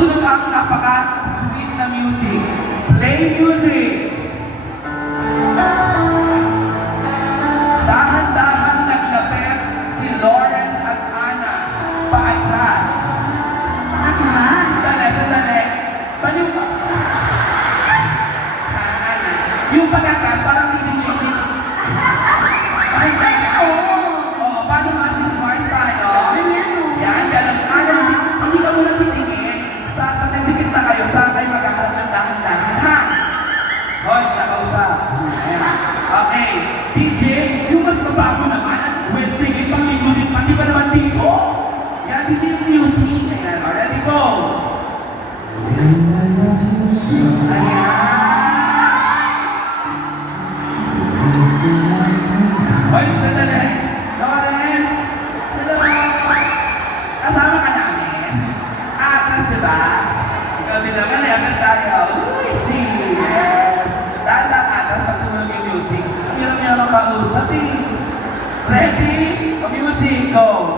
Tumutunog ang napaka-sweet na music. Play music! Dahan-dahan naglapit si Lawrence at Ana paatras. Atras? Sandali. Paano yung... Ana. Yung pagatras, parang leading. Ay, oo, paano mga si Mars tayo? Ganyan o. Yan, ganun. Ana, hindi ka muna titingin. Sa pagkandikit na kayo, saan kayo magkaharap ng dahan-dahan, ha? Hoy, nakausap. Ayan. Okay. DJ, yung mas mabago naman at Wednesday ngayon pang linggo din, pati ba naman dito? Yan, DJ music. Ayan, already go. Ayan. Hoy, dadali. Lawrence. Hello. Kasama ka namin. Atras, di ba? Ikaw din naman, agad tayo. Uy, shit. Dahil lang atras, pagtulog yung music. Ang hirap niya makausap eh. Ready? Music, go.